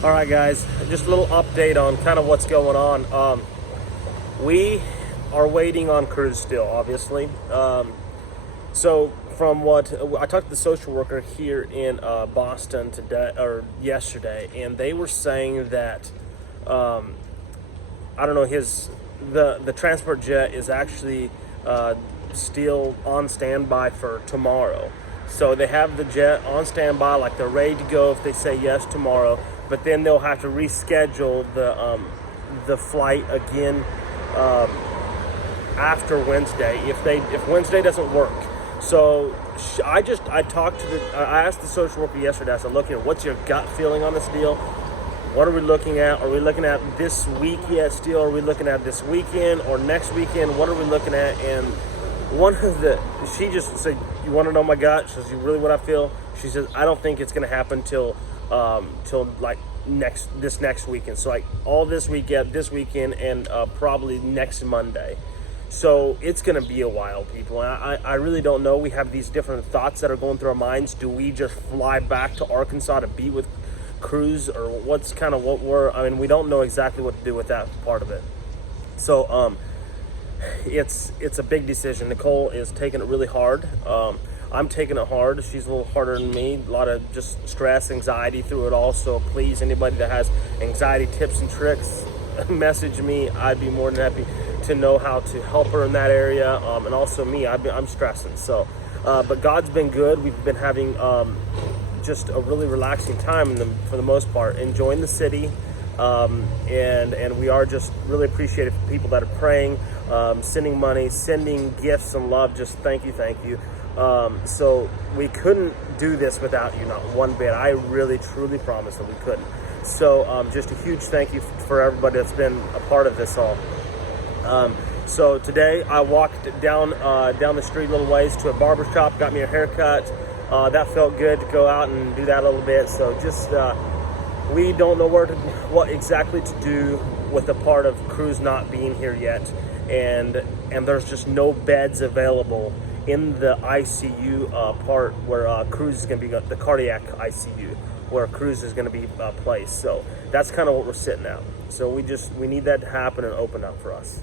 All right, guys, just a little update on kind of what's going on. We are waiting on Cruz still, obviously. So from what I talked to the social worker here in Boston today or yesterday, and they were saying that I don't know, the transport jet is actually still on standby for tomorrow. So they have the jet on standby, like they're ready to go if they say yes tomorrow. But then they'll have to reschedule the flight again after Wednesday if Wednesday doesn't work. So I asked the social worker yesterday. I said, look here, what's your gut feeling on this deal? What are we looking at? Are we looking at this week yet still? Are we looking at this weekend or next weekend? What are we looking at? And she just said, you want to know my gut? She says, really what I feel? She says, I don't think it's going to happen till like this next weekend. So like all this weekend and probably next Monday. So it's going to be a while, people. And I really don't know. We have these different thoughts that are going through our minds. Do we just fly back to Arkansas to be with Cruz, or we don't know exactly what to do with that part of it. So it's a big decision. Nicole is taking it really hard. I'm taking it hard. She's a little harder than me. A lot of just stress, anxiety through it all. So please, anybody that has anxiety tips and tricks, message me. I'd be more than happy to know how to help her in that area. And also me, I'm stressing. So, but God's been good. We've been having just a really relaxing time for the most part, enjoying the city. And we are just really appreciative for people that are praying, sending money, sending gifts and love. Just thank you. So we couldn't do this without you, not one bit. I really, truly promise that we couldn't. So just a huge thank you for everybody that's been a part of this all. So today I walked down the street a little ways to a barber shop, got me a haircut. That felt good to go out and do that a little bit. So just we don't know what exactly to do with the part of Cruz not being here yet, and there's just no beds available in the ICU part where Cruz is going to be the cardiac ICU where Cruz is going to be placed. So that's kind of what we're sitting at. So we need that to happen and open up for us.